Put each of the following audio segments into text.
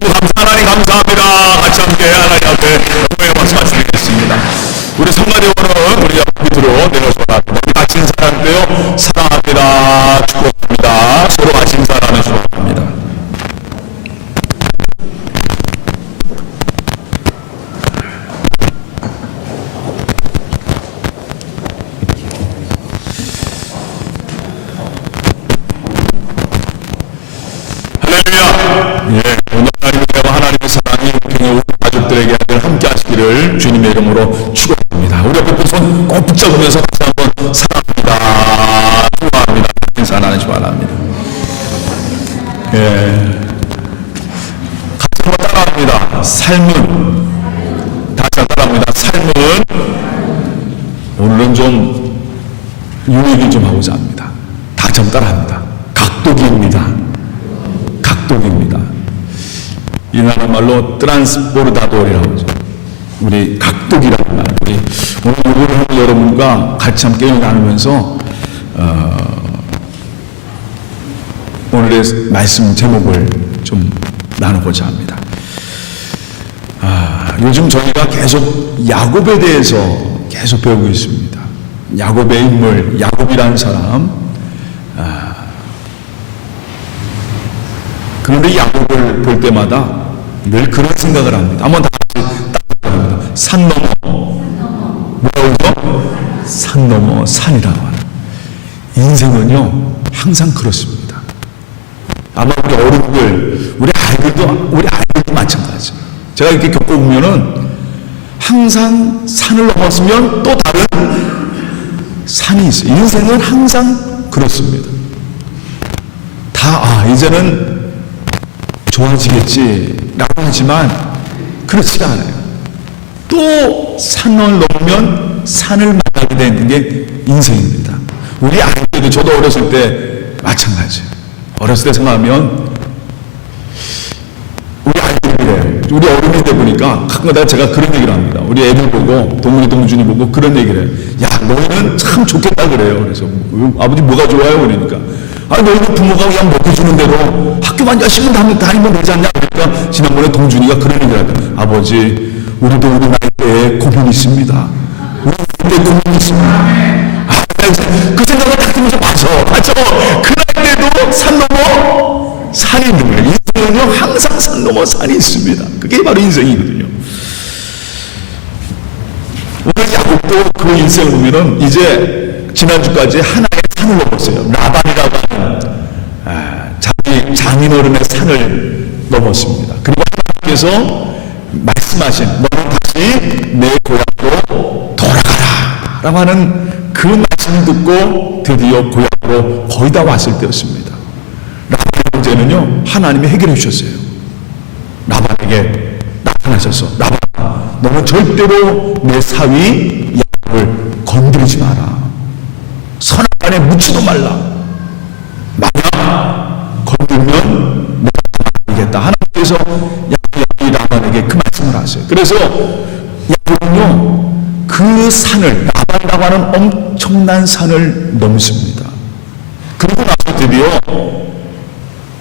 너무 하나님 감사합니다. 같이 함께 하나님 앞에 영광의 박수 드리겠습니다. 우리 성가대원은 우리 밑으로 내려서 바랍니다. 우리 같이 인사하는데요, 사랑합니다, 축복합니다. 서로 같이 인사하는 축복합니다. 예, 오늘 하나님의 사랑이 우리 가족들에게 함께 하시기를 주님의 이름으로 축원합니다. 우리 옆에 손 꼭 붙잡으면서 다시 한번 사랑합니다, 좋아합니다, 인사하는 바랍니다. 예, 같이 한번 따라합니다. 삶은, 다시 한번 따라합니다. 삶은, 오늘은 좀 유익을 좀 하고자 합니다. 다시 한번 따라합니다. 각도기입니다. 각도기입니다. 이 나라 말로 트란스보르다도리라고 하죠. 우리 각도기라는 말. 우리 오늘 이거를 하고 여러분과 같이 함께 나누면서 오늘의 말씀 제목을 좀 나누고자 합니다. 요즘 저희가 계속 야곱에 대해서 계속 배우고 있습니다. 야곱의 인물, 야곱이라는 사람. 그런데 야곱을 볼 때마다 늘 그런 생각을 합니다. 한번 다 같이 따라합니다. 산 넘어, 뭐라고 그러죠? 산 넘어 산이라고 하는. 인생은요, 항상 그렇습니다. 아마 우리 어른들, 우리 아이들도 마찬가지. 제가 이렇게 겪어보면은 항상 산을 넘었으면 또 다른 산이 있어요. 인생은 항상 그렇습니다. 이제는 좋아지겠지라고 하지만 그렇지가 않아요. 또 산을 넘으면 산을 만나게 되는 게 인생입니다. 우리 아이들도, 저도 어렸을 때 마찬가지예요. 어렸을 때 생각하면 우리 아이들이 그래요. 우리 어른이 돼 보니까 가끔가다 제가 그런 얘기를 합니다. 우리 애들 보고, 동문이 동준이 보고 그런 얘기를 해요. 야, 너희는 참 좋겠다 그래요. 그래서 아버지 뭐가 좋아요? 그러니까 너희는 부모가 그냥 먹여주는 대로 학교만 열심히 다니면 되지 않냐? 그러니까 지난번에 동준이가 그런 얘기를 하더라고요. 아버지, 우리도 우리 나이 때에 고민이 있습니다. 우리 나이 때 고민이 있습니다. 그 생각을 딱 들면서 맞아. 그 나이 때도 산 넘어 산이 있는 거예요. 인생은요, 항상 산 넘어 산이 있습니다. 그게 바로 인생이거든요. 오늘 야곱도 그 인생을 보면은 이제 지난주까지 하나의 산을 넘었어요. 라반이라고 하는 자기 장인어른의 산을 넘었습니다. 그리고 하나님께서 말씀하신, 너는 다시 내 고향으로 돌아가라 라고 하는 그 말씀을 듣고 드디어 고향으로 거의 다 왔을 때였습니다. 라반의 문제는요, 하나님이 해결해 주셨어요. 라반에게 나타나셔서, 라반, 너는 절대로 내 사위 야곱을 건드리지 마라. 선악간에 묻지도 말라. 만약 건들면 내가 이겠다. 하나님께서 야곱이 라반에게 그 말씀을 하세요. 그래서 야곱은요, 그 산을, 라반이라고 하는 엄청난 산을 넘습니다. 그리고 나서 드디어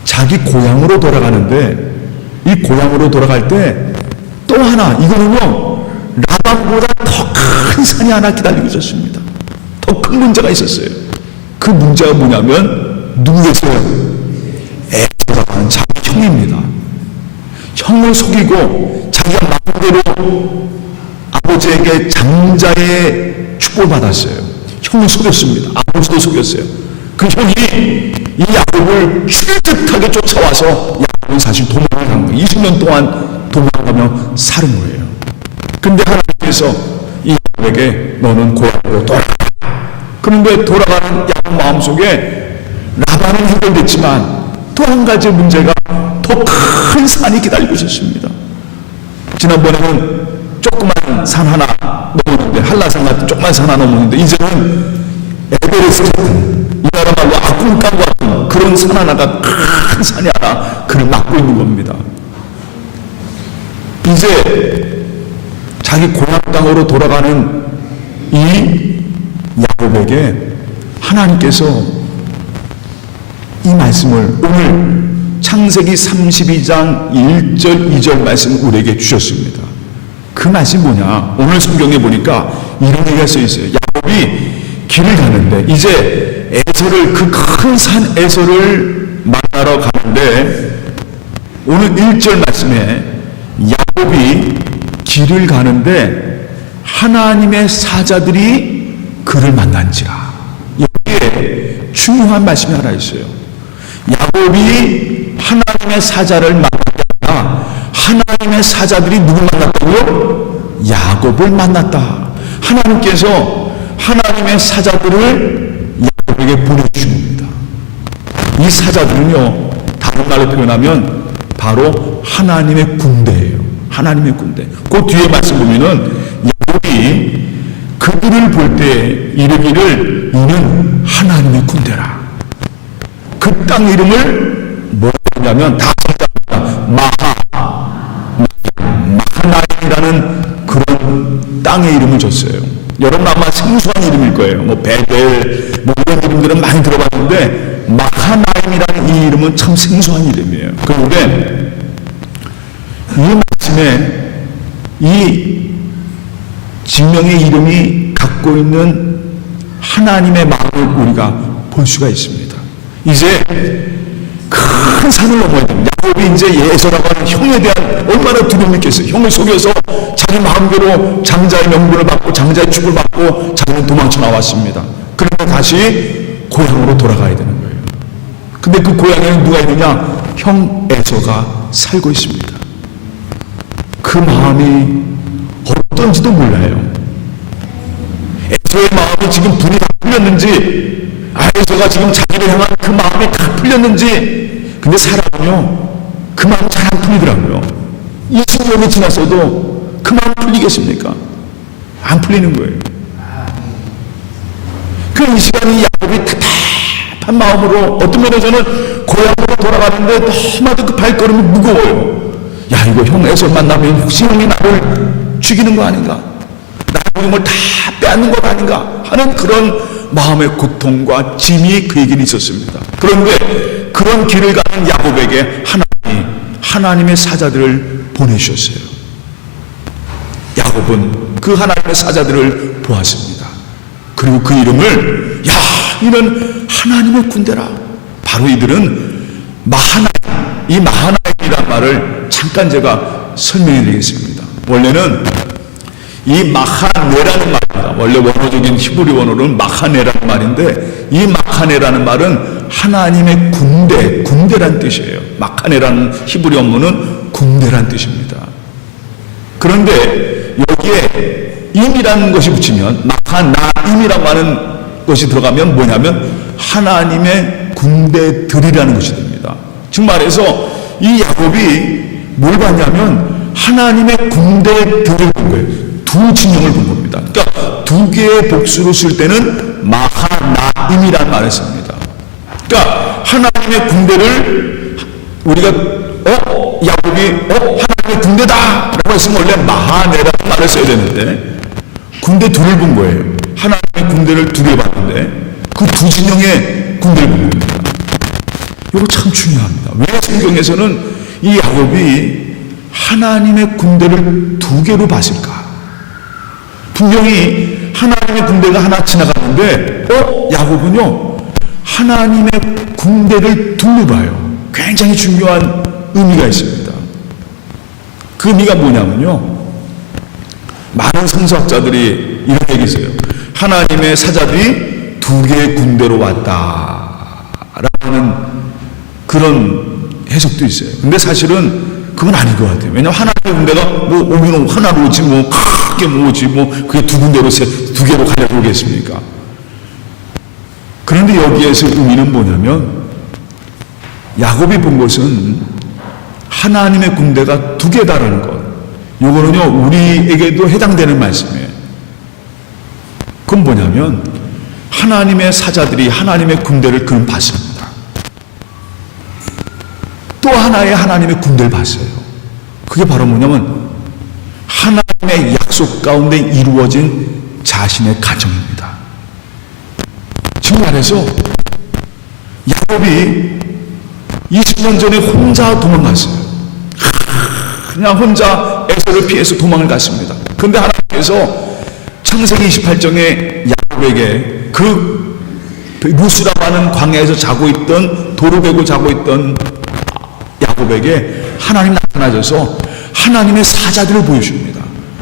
자기 고향으로 돌아가는데, 이 고향으로 돌아갈 때 또 하나, 이거는요, 라반보다 더 큰 산이 하나 기다리고 있었습니다. 더 큰 문제가 있었어요. 그 문제가 뭐냐면 누구겠어요? 에서라고 하는 자기 형입니다. 형을 속이고 자기가 마음대로 아버지에게 장자의 축복을 받았어요. 형을 속였습니다. 아버지도 속였어요. 그 형이 이 야곱을 죽일 듯하게 쫓아와서 야곱은 사실 도망을 간 거예요. 20년 동안 도망가며 살은 거예요. 근데 하나님께서 이 야곱에게 너는 고향으로 돌아가. 그런데 돌아가는 야곱 마음속에 라반은 해결됐지만 또 한 가지 문제가, 더 큰 산이 기다리고 있었습니다. 지난번에는 조그만 산 하나 넘었는데, 한라산 같은 조그만 산 하나 넘었는데, 이제는 에베레스트 같은, 이 나라 말로 아콘강과 같은 그런 산 하나가, 큰 산이 하나 그를 막고 있는 겁니다. 이제 자기 고향 땅으로 돌아가는 이 야곱에게 하나님께서 이 말씀을 오늘 창세기 32장 1절 2절 말씀 우리에게 주셨습니다. 그 말씀이 뭐냐? 오늘 성경에 보니까 이런 얘기가 써 있어요. 야곱이 길을 가는데 이제 에서를, 그 큰 산 에서를 만나러 가는데 오늘 1절 말씀에 야곱이 길을 가는데 하나님의 사자들이 그를 만난지라. 여기에 중요한 말씀이 하나 있어요. 야곱이 하나님의 사자를 만났다. 하나님의 사자들이 누굴 만났다고요? 야곱을 만났다. 하나님께서 하나님의 사자들을 야곱에게 보내주신 겁니다. 이 사자들은요, 다른 말로 표현하면 바로 하나님의 군대예요. 하나님의 군대. 그 뒤에 말씀 보면은 야곱이 그들을 볼 때 이르기를 이는 하나님의 군대라. 그 땅 이름을 뭐라고 하냐면 다 성자입니다. 마하나임이라는 그런 땅의 이름을 줬어요. 여러분 아마 생소한 이름일 거예요. 뭐 베델, 뭐 이런 이름들은 많이 들어봤는데 마하나임이라는 이 이름은 참 생소한 이름이에요. 그런데 이 말씀에 이 지명의 이름이 갖고 있는 하나님의 마음을 우리가 볼 수가 있습니다. 이제 큰 산을 넘어야 됩니다. 야곱이 이제 에서라고 하는 형에 대한 얼마나 두려움이 있겠어요. 형을 속여서 자기 마음대로 장자의 명분을 받고 장자의 축을 받고 자기는 도망쳐 나왔습니다. 그런데 다시 고향으로 돌아가야 되는 거예요. 근데 그 고향에는 누가 있느냐? 형 에서가 살고 있습니다. 그 마음이 어떤지도 몰라요. 에서의 마음이 지금 불이 다 풀렸는지, 에서가 지금 자기를 향한 그 마음이 다 풀렸는지. 근데 사람은요, 그 마음 잘 안 풀리더라고요. 20년이 지났어도 그 마음 풀리겠습니까? 안 풀리는 거예요. 이 시간이 야곱이 답답한 마음으로, 어떤 면에서는 고향으로 돌아가는데 너무나도 그 발걸음이 무거워요. 야, 이거 형 에서 만나면 혹시 형이 나를 죽이는 거 아닌가? 나의 힘을 다 빼앗는 것 아닌가? 하는 그런 마음의 고통과 짐이 그에게는 있었습니다. 그런데 그런 길을 가는 야곱에게 하나님의 사자들을 보내주셨어요. 야곱은 그 하나님의 사자들을 보았습니다. 그리고 그 이름을, 야, 이는 하나님의 군대라. 바로 이들은 마하나임, 이 마하나임이란 말을 잠깐 제가 설명해 드리겠습니다. 원래는 이 마하네라는 말입니다. 원래 원어적인 히브리 원어로는 마하네라는 말인데, 이 마하네라는 말은 하나님의 군대란 뜻이에요. 마하네라는 히브리 원문은 군대란 뜻입니다. 그런데 여기에 임이라는 것이 붙이면, 마하나임이라고 하는 것이 들어가면 뭐냐면 하나님의 군대들이라는 것이 됩니다. 즉 말해서 이 야곱이 뭘 봤냐면 하나님의 군대들을 본 거예요. 두 진영을 본 겁니다. 그러니까 두 개의 복수로 쓸 때는 마하나임이라는 말을 씁니다. 그러니까 하나님의 군대를 우리가 야곱이 하나님의 군대다 라고 했으면 원래 마하네라는 말을 써야 되는데 군대 둘을 본 거예요. 하나님의 군대를 두 개 봤는데 그 두 진영의 군대를 본 겁니다. 이거 참 중요합니다. 왜 성경에서는 이 야곱이 하나님의 군대를 두 개로 봤을까? 분명히 하나님의 군대가 하나 지나갔는데 야곱은요 하나님의 군대를 둘로 봐요. 굉장히 중요한 의미가 있습니다. 그 의미가 뭐냐면요, 많은 성서학자들이 이런 얘기했어요. 하나님의 사자들이 두 개의 군대로 왔다라는 그런 해석도 있어요. 근데 사실은 그건 아닌 것 같아요. 왜냐하면 하나님의 군대가 뭐 오면 하나로 오지 뭐 크게 모으지 뭐 그게 두 군데로 두 개로 가려고 오겠습니까? 그런데 여기에서 의미는 뭐냐면 야곱이 본 것은 하나님의 군대가 두 개다라는 것. 이거는요 우리에게도 해당되는 말씀이에요. 그건 뭐냐면 하나님의 사자들이 하나님의 군대를 그는 봤습니다. 또 하나의 하나님의 군대를 봤어요. 그게 바로 뭐냐면 하나님의 약속 가운데 이루어진 자신의 가정입니다. 지금 말해서 야곱이 20년 전에 혼자 도망갔어요. 그냥 혼자 에서를 피해서 도망을 갔습니다. 그런데 하나님께서 창세기 28장에 야곱에게 그 루스라고 하는 광야에서 자고 있던 도르베고 자고 있던 야곱에게 하나님 나타나셔서 하나님의 사자들을 보여줍니다.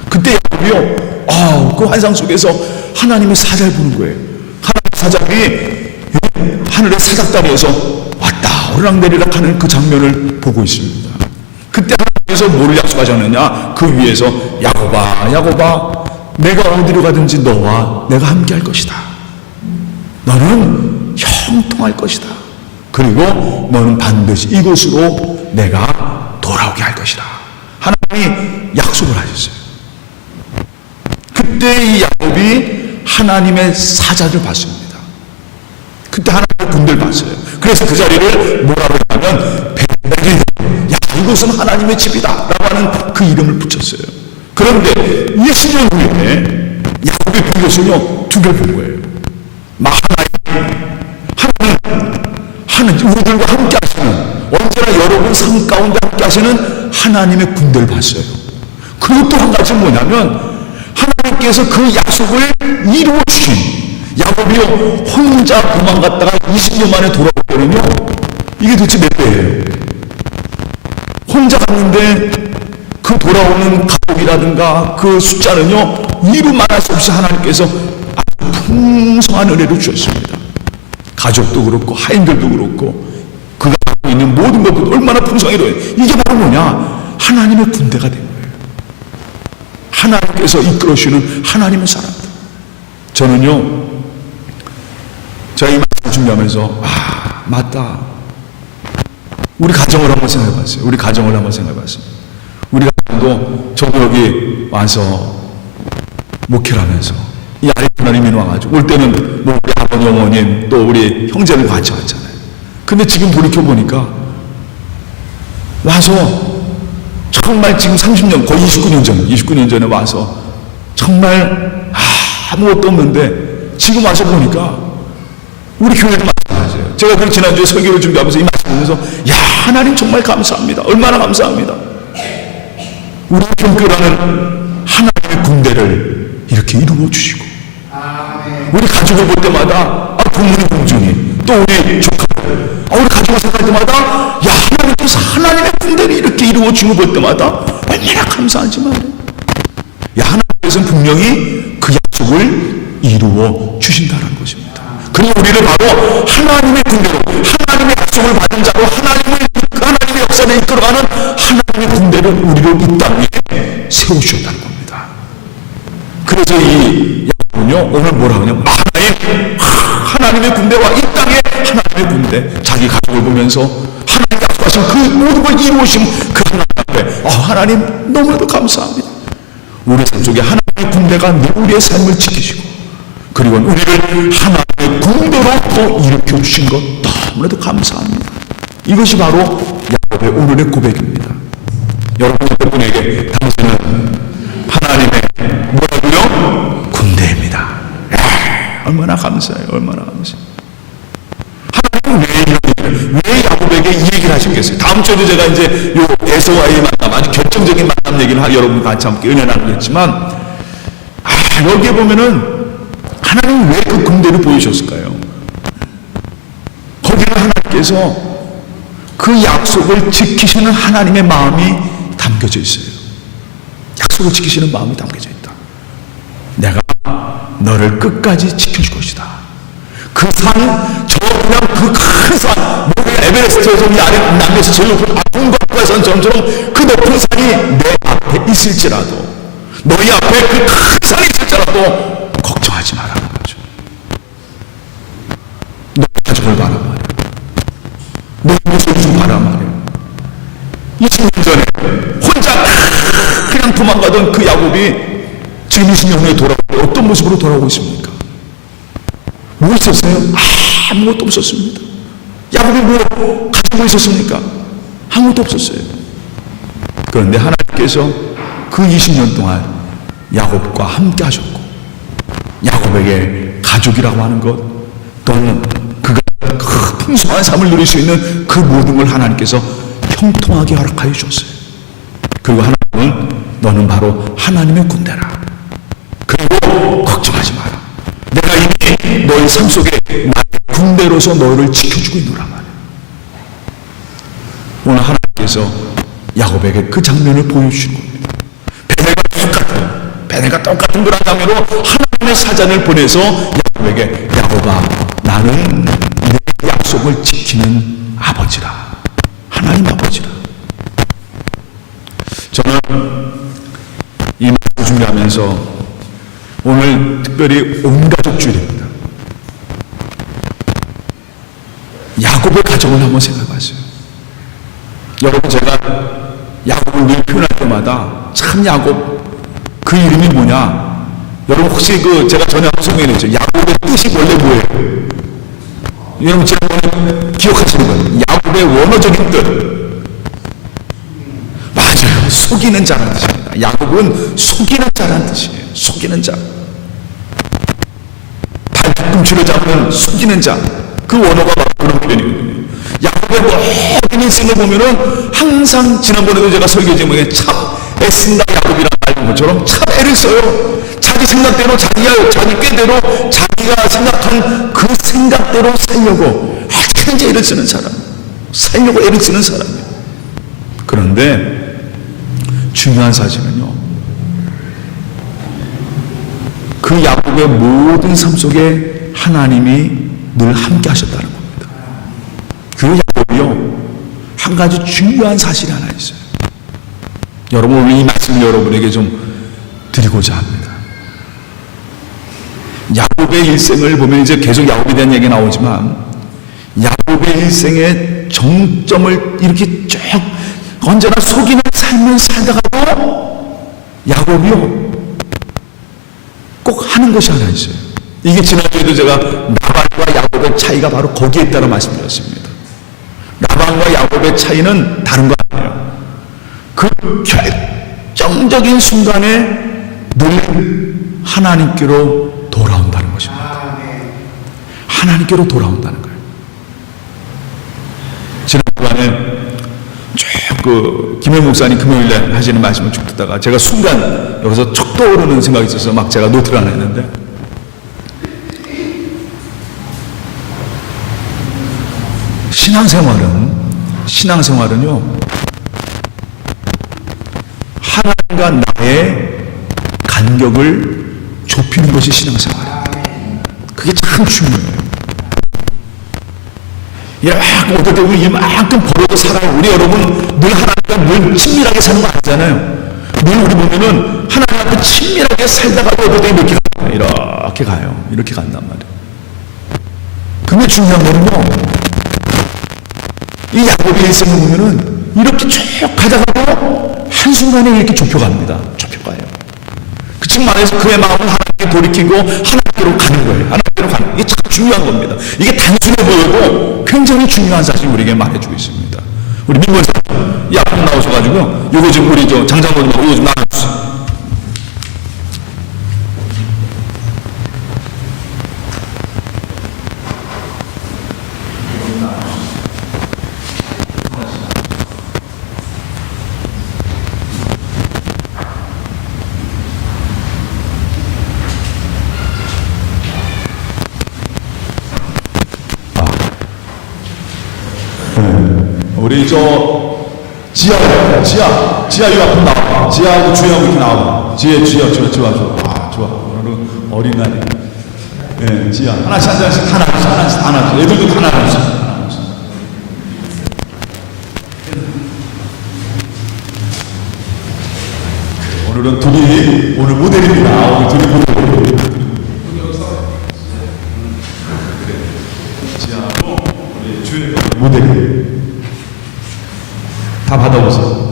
그때 야곱이요, 그 환상 속에서 하나님의 사자를 보는 거예요. 하나님의 사자들이 하늘의 사닥다리에서 왔다 오르락내리락 하는 그 장면을 보고 있습니다. 그때 하나님께서 뭐를 약속하셨느냐? 그 위에서 야곱아 야곱아 내가 어디로 가든지 너와 내가 함께 할 것이다. 너는 형통할 것이다. 그리고 너는 반드시 이곳으로 내가 돌아오게 할 것이다. 하나님이 약속을 하셨어요. 그때 이 야곱이 하나님의 사자를 봤습니다. 그때 하나님의 군대를 봤어요. 그래서 그 자리를 뭐라고 하냐면 베델이다. 야, 이곳은 하나님의 집이다 라고 하는 그 이름을 붙였어요. 그런데 20년 후에 야곱이 본 것은요, 두 개를 본 거예요. 하나님, 우리들과 함께 하시는, 언제나 여러분 삶 가운데 함께 하시는 하나님의 군대를 봤어요. 그리고 또 한 가지는 뭐냐면 하나님께서 그 약속을 이루어 주신, 야곱이요 혼자 도망갔다가 20년 만에 돌아올 때는요, 이게 도대체 몇 배예요? 혼자 갔는데 그 돌아오는 가족이라든가 그 숫자는요, 이루 말할 수 없이 하나님께서 아주 풍성한 은혜를 주셨습니다. 가족도 그렇고 하인들도 그렇고 그가 갖고 있는 모든 것도 얼마나 풍성해요. 이게 바로 뭐냐? 하나님의 군대가 된 거예요. 하나님께서 이끌어주시는 하나님의 사람들. 저는요, 제가 이 말씀 준비하면서 맞다. 우리 가정을 한번 생각해봤어요. 우리 가정을 한번 생각해봤어요. 우리 가정도 저도 여기 와서 목회를 하면서 이 아리타나리 민호 와가지고 올 때는 뭐 우리 아버지 어머님 또 우리 형제를 같이 왔잖아요. 근데 지금 돌이켜보니까 와서 정말 지금 30년 거의 29년 전에 와서 정말 아무것도 없는데 지금 와서 보니까 우리 교회도 마찬가지예요. 제가 그 지난주에 설교를 준비하면서 이 말씀 보면서 야, 하나님 정말 감사합니다. 얼마나 감사합니다. 우리 교회라는 하나님의 군대를 이렇게 이루어 주시고 우리 가족을 볼 때마다 부모님 공주님 또 우리 조카들 우리 가족을 생각할 때마다 야, 하나님께서 하나님의 군대를 이렇게 이루어 주는 걸 볼 때마다 얼마나 감사한지 말이에요. 야, 하나님께서는 분명히 그 약속을 이루어 주신다는 것입니다. 그리고 우리를 바로 하나님의 군대로, 하나님의 약속을 받은 자로 하나님의 역사를 이끌어가는 하나님의 군대를 우리를 이 땅에 세우셨다는 겁니다. 그래서 이 야곱은요, 오늘 뭐라 하냐면 하나님의 군대와 이 땅에 하나님의 군대, 자기 가족을 보면서 하나님 약속하신 그 모든 걸 이루어신 그 하나님 앞에 하나님 너무나도 감사합니다. 우리 삶 속에 하나님의 군대가 늘 우리의 삶을 지키시고 그리고 우리를 하나님의 군대로 또 일으켜 주신 것 너무나도 감사합니다. 이것이 바로 야곱의 오늘의 고백입니다. 여러분 여러분에게 당신은 하나님의 뭐라고요? 군대입니다. 얼마나 감사해요. 얼마나 감사해요. 하나님은 왜 야곱에게 이 얘기를 하시겠어요? 다음 주에도 제가 이제 요 에서와의 만남, 아주 결정적인 만남 얘기를 여러분 같이 함께 은혜 나누겠지만 여기에 보면은 하나님은 왜 그 군대를 보이셨을까요? 거기는 하나님께서 그 약속을 지키시는 하나님의 마음이 담겨져 있어요. 약속을 지키시는 마음이 담겨져 있다. 내가 너를 끝까지 지켜줄 것이다. 그 산, 저 그냥 그 큰 산, 에베레스트에서 이 아래 남에서 제일 높은 아픈 산처럼 그 높은 산이 내 앞에 있을지라도 너희 앞에 그 큰 산이 있을지라도 걱정하지 말라는 거죠. 너 가족을 봐라 말이야. 너 모습을 좀 봐라 말이야. 20년 전에 혼자 그냥 도망가던 그 야곱이 지금 20년 후에 돌아올 때 어떤 모습으로 돌아오고 있습니까? 뭐 있었어요? 아무것도 없었습니다. 야곱이 뭐 가지고 있었습니까? 아무것도 없었어요. 그런데 하나님께서 그 20년 동안 야곱과 함께 하셨고 야곱에게 가족이라고 하는 것 또는 그가 풍성한 삶을 누릴 수 있는 그 모든 걸 하나님께서 형통하게 허락하여 주셨어요. 그리고 하나님은 너는 바로 하나님의 군대라. 그리고 걱정하지 마라. 내가 이미 너의 삶 속에 나의 군대로서 너를 지켜주고 있노라 말이야. 오늘 하나님께서 야곱에게 그 장면을 보여주신 겁니다. 베네가 똑같은 그런 장면으로 하나님의 사자를 보내서 야곱에게 야곱아 나는 내 약속을 지키는 아버지라. 하나님 아버지라. 저는 이 말씀을 준비하면서 오늘 특별히 온 가족 주일입니다. 야곱의 가정을 한번 생각해 봤어요. 여러분 제가 야곱을 늘 표현할 때마다 참 야곱 그 이름이 뭐냐? 여러분 혹시 제가 전에 한번 설명했죠. 야곱의 뜻이 원래 뭐예요? 여러분 지난번에 기억하시는 거예요. 야곱의 원어적인 뜻. 맞아요. 속이는 자라는 뜻입니다. 야곱은 속이는 자라는 뜻이에요. 속이는 자. 발꿈치를 잡는 속이는 자. 그 원어가 바로 그런 표현이거든요. 야곱의 모든 인생을 보면은 항상 지난번에도 제가 설교 제목에 참 애쓴다 야곱이라는 말처럼 참 애를 써요. 자기 생각대로 자기 꾀대로 자기가 생각한 그 생각대로 살려고 언제든지 애를 쓰는 사람, 살려고 애를 쓰는 사람이에요. 그런데 중요한 사실은요, 그 야곱의 모든 삶 속에 하나님이 늘 함께 하셨다는 겁니다. 그 야곱이요, 한 가지 중요한 사실이 하나 있어요. 여러분 오늘 이 말씀을 여러분에게 좀 드리고자 합니다. 야곱의 일생을 보면 이제 계속 야곱에 대한 얘기가 나오지만 야곱의 일생의 정점을 이렇게 쭉 언제나 속이는 삶을 살다가도 야곱이요 꼭 하는 것이 하나 있어요. 이게 지난주에도 제가 라반과 야곱의 차이가 바로 거기에 있다고 말씀드렸습니다. 라반과 야곱의 차이는 다른 거 아니에요. 그 결정적인 순간에 늘 하나님께로 돌아온다는 것입니다. 하나님께로 돌아온다는 거예요. 지난번에 쭉 김해 목사님 금요일에 하시는 말씀을 쭉 듣다가 제가 순간 여기서 척 떠오르는 생각이 있어서 막 제가 노트를 하나 했는데, 신앙생활은요 하나님과 나의 간격을 좁히는 것이 신앙생활이에요. 그게 참 중요해요. 이만큼 어떨 때 우리 이만큼 벌어도 살아요. 우리 여러분 늘 하나님과 늘 친밀하게 사는 거 아니잖아요. 늘 우리 보면은 하나님 앞에 친밀하게 살다가도 어떨 때 이렇게 가요. 이렇게 가요. 이렇게 간단 말이에요. 근데 중요한 거는요, 이 야곱의 일생을 보면은 이렇게 쭉 가다가도 한순간에 이렇게 좁혀갑니다. 좁혀가요. 그 즉 말해서 그의 마음을 하나님께 돌이키고 하나님께로 가는 거예요. 하나님께로 가는 거예요. 이게 참 중요한 겁니다. 이게 단순해 보여도 굉장히 중요한 사실을 우리에게 말해주고 있습니다. 우리 민권사 이 앞으로 나오셔가지고요, 이거 지금 우리 장장모님하고 이거 좀 나눠주세요. 우리 지아 이 앞으로 나와. 지아하고 주희하고 이렇게 나와. 지아 좋아. 오늘은 어린 날이야. 예, 지아 하나씩 한 잔씩 다 나눠주세요. 애들도 다 나눠주세요. 오늘은 둘이 오늘 모델입니다. 오늘 둘이 모델. 지아하고 우리 주희가 모델이에요. 다 받아보세요.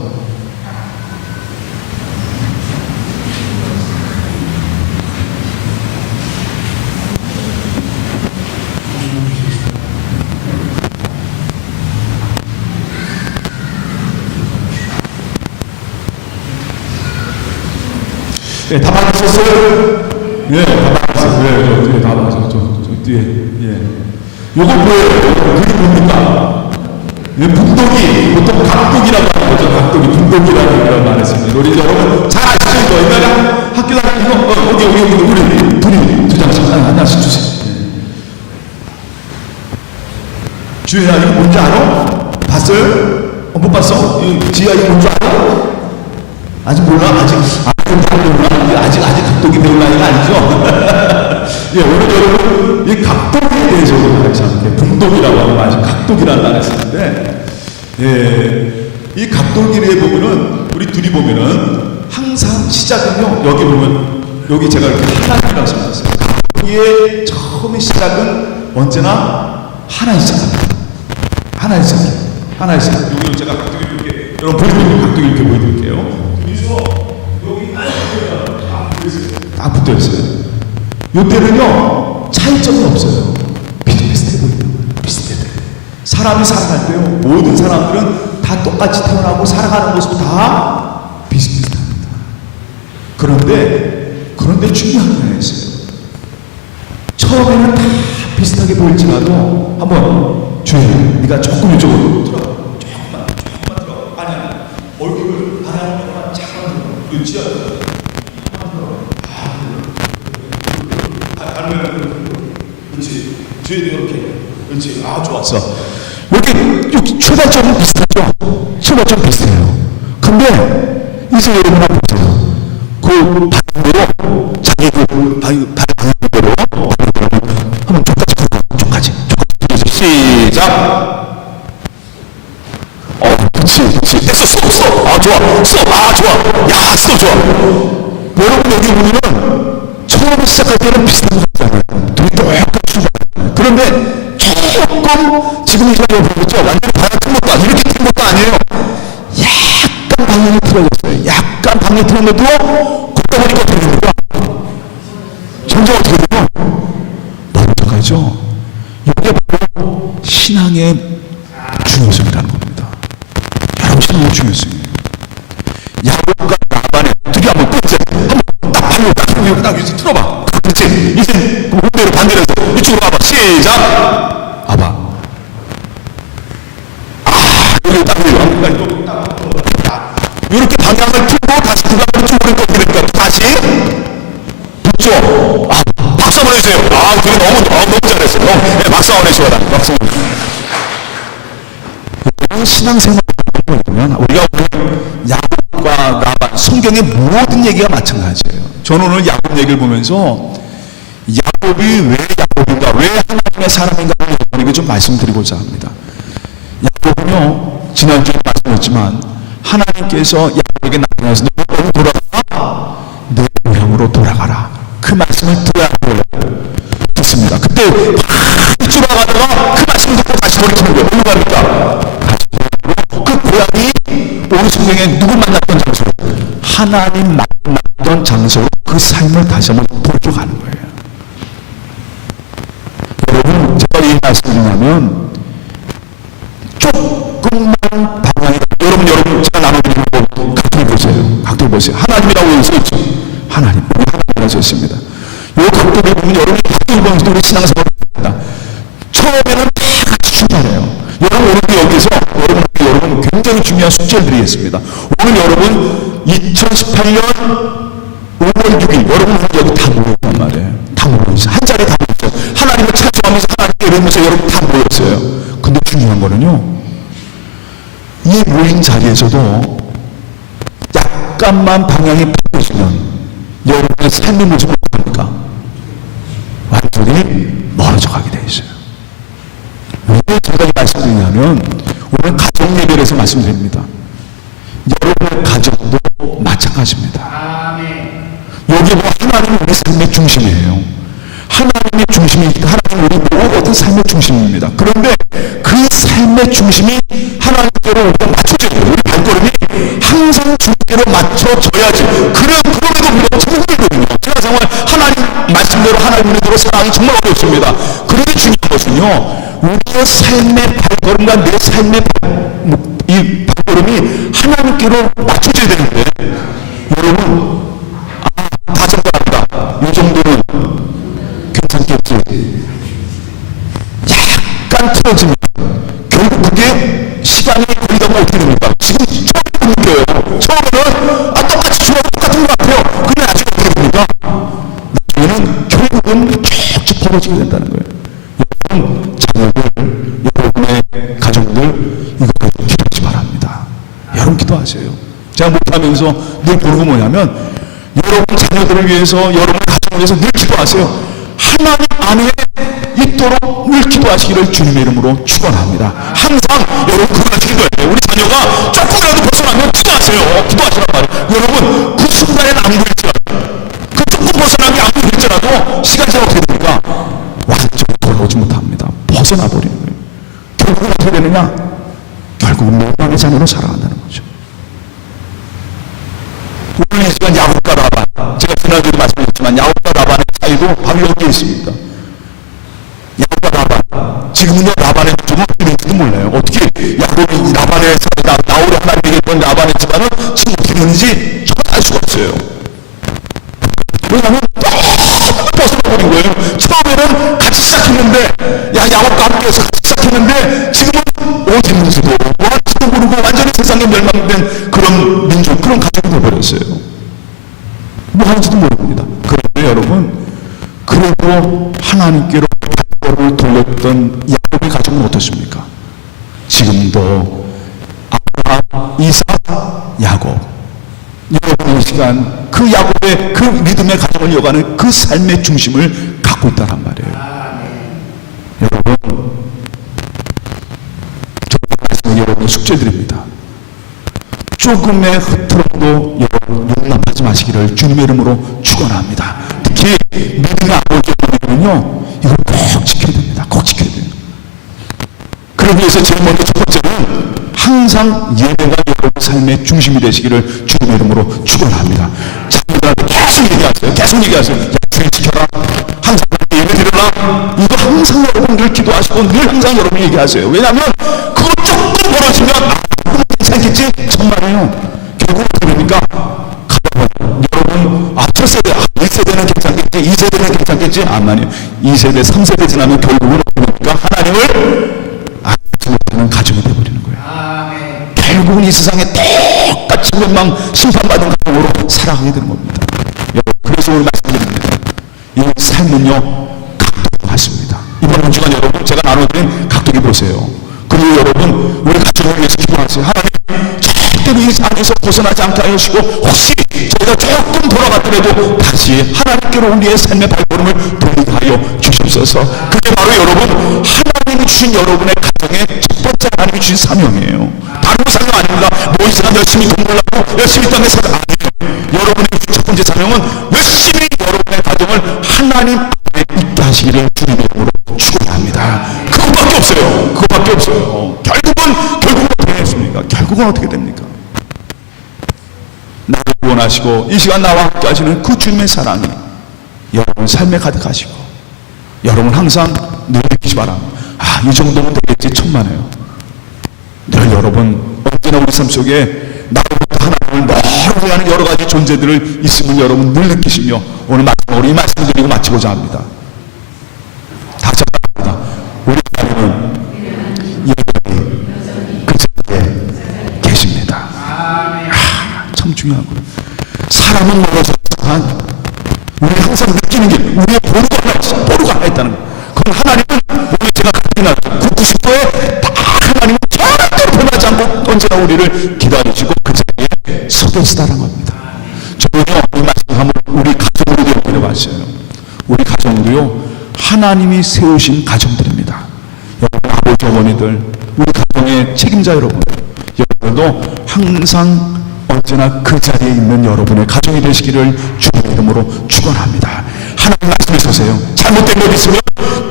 예, 다 받으셨어요? 예, 다 받으셨어요. 예, 다 받으셨어요. 저 뒤에. 예. 요거 뭐예요? 그게 뭡니까? 분동이, 보통 각독이라고 하는 거죠. 각독이, 분동이라고 그런 말을 씁니다. 우리 여러분 잘 아시죠? 이거 옛날에 학교 다닐 이거, 여기, 우리 둘이 두 장씩 하나씩 주세요. 주혜야, 이거 뭔지 알아? 봤어요? 못 봤어? 지혜야, 이거 뭔지 알아? 아직 몰라? 아직 각독이 배울 나이가 아니죠? 예, 오늘 여러분, 이 각독에 대해서 가르쳐 분동이라고 하는 말, 각독이라는 말을 쓰는데, 예, 이 각독일에 보면은, 우리 둘이 보면은, 항상 시작은요, 여기 보면, 여기 제가 이렇게 하나님이라고 써놨어요. 각독의 처음의 시작은 언제나 하나의 시작입니다. 하나의 시작이에요. 하나의 시작. 여기는 제가 각독이 이렇게, 여러분 보여드릴게요. 각독이 이렇게 보여드릴게요. 여기 딱 붙어 있어요. 요때는요 차이점이 없어요. 비슷비슷해 보여요. 비슷해. 사람이 살아갈 때요 모든 사람들은 다 똑같이 태어나고 살아가는 모습 다 비슷비슷합니다. 그런데 중요한 게 하나 있어요. 처음에는 다 비슷하게 보일지라도 한번 주혜야, 네가 조금 이쪽으로 들어. 조금만 들어. 아니 얼굴을 바라보면 잠깐 들어. 그렇지? 그렇지. 주혜도 이렇게. 그렇지. 아, 좋았어. 여기 출발점은 비슷하죠? 출발점 비슷해요. 근데 이제 여러분 한번 보세요. 그 반대로 자기 반대로 한번 쪽까지 시작. 그렇지. 됐어. 스톱. 아, 좋아. 스톱. 아, 좋아. 야, 스톱 좋아. 여러분 여기 보면은 처음 시작할 때는 비슷한 것 같잖아요. 둘이 똑같이 출발해요. 그런데 조금 지금 이 시간에 보겠죠? 완전히 방향 틀은 것도 아니에요. 이렇게 틀은 것도 아니에요. 약간 방향이 틀어졌어요. 약간 방향이 틀었는데도 걷다 보니까 어떻게 됩니까? 점점 어떻게 돼요? 멀어져가죠. 이게 바로 신앙의 중요성이라는 겁니다. 여러분, 신앙의 중요성이에요. 야곱과 라반의 둘이 한번 끄지. 한번 딱 발로 딱 위에서 틀어봐. 그렇지. 이제 반대로 해서 이쪽으로 와봐. 시작. 와봐. 여기 딱 이렇게 방향을 틀고 다시 그다음에 쪽으로 꺾으니까 다시 붙죠. 박수 한번 해주세요. 둘이 너무 잘했어. 네, 박수 한번 해주셔라. 박수. 신앙생활을 보면 우리가 오늘 야곱과 라반, 성경의 모든 얘기가 마찬가지예요. 저는 오늘 야곱 얘기를 보면서 야곱이 왜 야곱인가, 왜 하나님의 사람인가 이거 좀 말씀드리고자 합니다. 야곱은요, 지난주에 말씀드렸지만 하나님께서 야곱에게 나타나서 너 어디 돌아가? 내 고향으로 돌아가라. 그 말씀을 들어야 듣습니다. 그때 이쪽으로 가다가 그 말씀을 듣고 다시 돌이키는 거예요. 어디로 갑니까? 그 고향이 오늘 성경에 누구 만났던 장소? 하나님 만났던 장소로 그 삶을 다시 한번 돌이켜가는 거예요. 여러분, 제가 이 말씀을 하면 조금만 방향이, 여러분 제가 나눠드리는 거 각도를 보세요. 하나님이라고 써있죠. 하나님이라고 써있습니다. 이 각도를 보면 여러분이 각도를 보면서 우리 신앙생활을 합니다. 처음에는 다 같이 출발해요. 여러분 오늘 여기서 여러분 굉장히 중요한 숙제를 드리겠습니다. 오늘 여러분 2018년 5월 6일 여러분 여기 다 모였단 말이에요. 다 모였어요. 한 자리에 다 모였어요. 하나님을 찬송하면서 하나님께 이러면서 여러분 다 모였어요. 근데 중요한 거는요, 이 모인 자리에서도 약간만 방향이 바뀌어지면 여러분의 삶의 모습은 어떡합니까? 완전히 멀어져 가게 돼 있어요. 왜 제가 이 말씀드리냐면 오늘 가정 예배를 해서 말씀드립니다. 여러분의 가정도 마찬가지입니다. 여기 뭐 하나님은 우리 삶의 중심이에요. 하나님의 중심이, 하나님은 우리 모든 삶의 중심입니다. 그런데 그 삶의 중심이 하나님께로 우리가 맞춰져야 돼요. 우리 발걸음이 항상 주님께로 맞춰져야지. 그럼에도 우리가 참 힘들거든요. 제가 정말 하나님 말씀대로 하나님의 대로 살아가기 정말 어렵습니다. 그런데 중요한 것은요, 우리의 삶의 발걸음과 내 삶의 이 발걸음이 하나님께로 맞춰져야 되는데, 여러분, 다 정답합니다. 이 정도는 괜찮겠지. 사라지게 된다는 거예요. 여러분 자녀들, 여러분의 가정들 이거 가지고 기도하지 바랍니다. 여러분 기도하세요. 제가 못하면서 늘 보는 거 뭐냐면 여러분 자녀들을 위해서, 여러분 가정을 위해서 늘 기도하세요. 하나님 안에 있도록 늘 기도하시기를 주님의 이름으로 축원합니다. 항상 여러분 그거 같이 기도해야 돼요. 우리 자녀가 조금이라도 벗어나면 기도하세요. 기도하시란 말이에요. 여러분 그 순간에는 안 보일지라도, 그 조금 벗어난 게 안 보일지라도 시간이 지나면 어떻게 됩니까? 완전히 돌아오지 못합니다. 벗어나 버리는 거예요. 결국은 어떻게 되느냐? 결국은 멸망의 자녀로 살아간다는 거죠. 오늘 이 시간 야곱과 라반, 제가 지난주에도 말씀드렸지만 야곱과 라반의 사이도 바로 여기에 있습니다. 야곱과 라반, 지금은요 라반의 좀 어떻게 몰라요. 어떻게 야곱이 라반의 나홀의 하나님에게 있던 라반의 집안은 지금 어떻게 되는지 전혀 알 수가 없어요. 왜냐하면 너무 벗어나버린 거예요. 처음에는 같이 시작했는데, 야곱과 함께해서 같이 시작했는데 지금은 어디 있는지도 뭐할지도 모르고 완전히 세상에 멸망된 그런 민족, 그런 가족이 되어버렸어요. 뭐 하는지도 모릅니다. 그런데 여러분, 그래도 하나님께로 발걸음을 돌렸던 야곱의 가정은 어떻습니까? 지금도 아브라함, 이삭, 야곱, 여러분 이 시간 그 야곱의 그 믿음의 가정을 이어가는 그 삶의 중심을 갖고 있다란 말이에요. 여러분, 저는 말씀은 여러분의 숙제드립니다. 조금의 흐트럼도 여러분 용납하지 마시기를 주님의 이름으로 축원합니다. 특히 믿음의 아버지의 믿음은요, 이걸 꼭 지켜야 됩니다. 꼭 지켜야 돼요. 그러기 위해서 제일 먼저 첫 번째는 항상 예배가 여러분 삶의 중심이 되시기를 주님의 이름으로 축원합니다. 자녀들한테 계속 얘기하세요. 계속 얘기하세요. 야, 주일 지켜라. 항상 예배 드려라. 이거 항상 여러분 늘 기도하시고 늘 항상 여러분 얘기하세요. 왜냐하면 그거 조금 벌어지면 괜찮겠지? 정말이에요. 결국 어떻게 됩니까? 여러분, 첫 세대, 1세대는 괜찮겠지? 2세대는 괜찮겠지? 아니요. 2세대, 3세대 지나면 결국은 어떻게 됩니까? 하나님을 알지 못하는 가정이 되어버리는 거예요. 결국은 이 세상에 똑같이 멸망, 심판받은 가정으로 살아가게 되는 겁니다. 여러분, 그래서 오늘 말씀드립니다. 이 삶은요, 각도가 같습니다. 이번 한 주간 여러분, 제가 나눠드린 각도기 보세요. 그리고 여러분, 우리 가정을 위해서 기도하세요. 하나님, 절대로 이 안에서 벗어나지 않게 하시고, 혹시 저희가 조금 돌아갔더라도 다시 하나님께로 우리의 삶의 발걸음을 돌리게 하여 주시옵소서. 그게 바로 여러분, 하나님이 주신 여러분의 가정의 첫 번째 하나님이 주신 사명이에요. 다른 사명 아닙니다. 뭐 이 사람 열심히 돈 벌라고 열심히 땅에 살아. 아니에요. 여러분의 첫 번째 사명은 열심히 여러분의 가정을 하나님 안에 있게 하시기를 주님의 이름으로 축원합니다. 그것밖에 없어요. 그것밖에 없어요. 결국은 어떻게 됐습니까? 결국은 어떻게 됩니까? 나를 구원하시고 이 시간 나와 함께 하시는 그 주님의 사랑이 여러분 삶에 가득하시고, 여러분 항상 늘 느끼시 바랍니다. 아, 이 정도면 되겠지. 천만에요. 늘 여러분 언제나 우리 삶 속에 나로부터 하나님을 너무 하는 여러 가지 존재들을 있음을 여러분 늘 느끼시며, 오늘 마지막으로 이 말씀을 드리고 마치고자 합니다. 다시 한번 우리 하나님은 여전히 그 자리에 계십니다. 참 중요한 거예요. 사람은 멀어졌지만 우리 항상 느끼는 게 우리의 보루가 하나 있다는 거예요. 그건 하나님은 우리 제가 가뜩이나 90도에 다 하나님은 절대로 변하지 않고 언제나 우리를 기다리시고 그 자리에 서 계시다는 겁니다. 저는요, 이 말씀을 한번 우리 가정으로 기억해 봤어요. 우리 가정도요, 하나님이 세우신 가정들입니다. 여러분 아버지 어머니들, 우리 가정의 책임자 여러분, 여러분들도 항상 언제나 그 자리에 있는 여러분의 가정이 되시기를 주님의 이름으로 축원합니다. 하나님 말씀해 주세요. 잘못된 것 있으면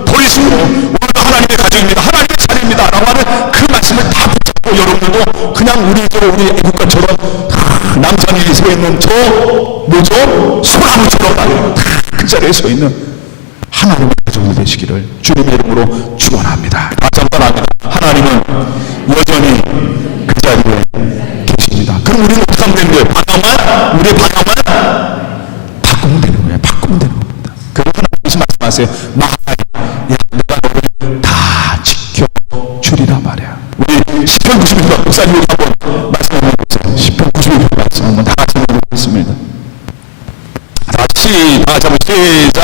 버리시고 오늘도 하나님의 가정입니다. 하나님의 자리입니다. 라고 하는 그 말씀을 다 붙잡고 여러분들도 그냥 우리 애국가처럼 남산이 서 있는 저 뭐죠? 소나무처럼 그 자리에 서 있는 하나님의 가정이 되시기를 주님의 이름으로 축원합니다. 다시 한번 합니다. 하나님은 여전히 그 자리에 계십니다. 그럼 우리는 어떻게 하면 되는 거예요? 우리의 방향만 바꾸면 되는 거예요. 바꾸면 되는 겁니다. 그리고 하나님께서 말씀하세요. 내가 너를 다 지켜주리라 말이야. 우리 시편 91편 목사님 한번 말씀해 보세요. 시편 91편 말씀 한번 다 같이 읽어보겠습니다. 다시 시작.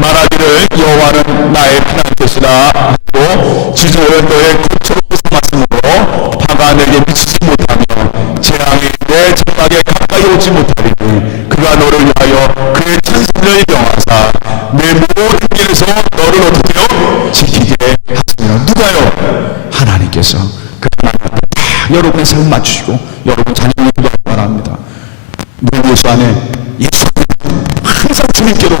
말하기를 여호와는 나의 피난처시라 하고 지존을 너의 거처로 삼았으므로 화가 내게 미치지 못하며 재앙이 내 장막에 가까이 오지 못하리니 그가 너를 위하여 그의 천사를 명하사 내 모든 길에서 너를 어떻게 해요? 지키게 하시며 누가요? 하나님께서 그 하나님 앞에 다 여러분의 삶을 맞추시고 여러분 자녀를 기도하기 바랍니다. 늘 예수 안에 예수 안에 항상 주님께로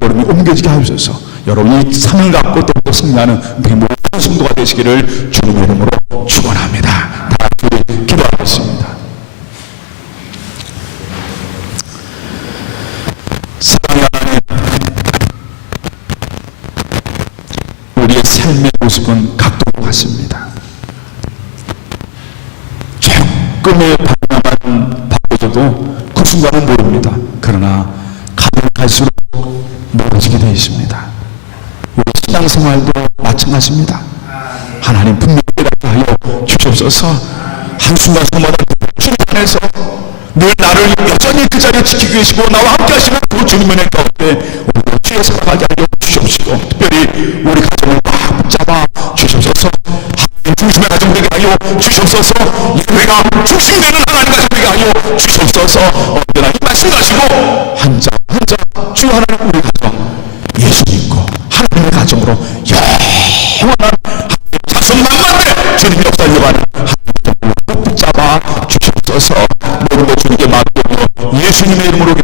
걸음이 옮겨지게 하셔서 여러분이 삶을 갖고 또 승리하는 우리 모든 성도가 되시기를 주님의 이름으로 축원합니다. 다 같이 기도하겠습니다. 사랑의 하나님, 우리의 삶의 모습은 각도로 같습니다. 조금의 방향만 바꿔줘도 그 순간은 모릅니다. 그러나 가면 갈수록 멀어지게 되어 있습니다. 우리 신앙생활도 마찬가지입니다. 하나님 분명히 깨닫게 하여 주시옵소서. 한순간순간 주님 안에서 늘 나를 여전히 그 자리에 지키고 계시고 나와 함께 하시는 그 주님의 은혜 가운데 오늘도 주의 살아가게 하여 주시옵시고 특별히 우리 가정을 꽉 붙잡아 주시옵소서. 하나님 중심의 가정 되게 하여 주시옵소서. 예배가 중심되는 하나님 가정 되게 하여 주시옵소서. 언제나 이 말씀 가지고 한자 주 하나님 우리 가정 예수 믿고 하나님의 가정으로 영원한 하나님 자손만만대 주님 역사 이어가는 하나님의 가정을 꼭 붙잡아 주시옵소서. 모든 것 주님께 맡기며 예수님의 이름으로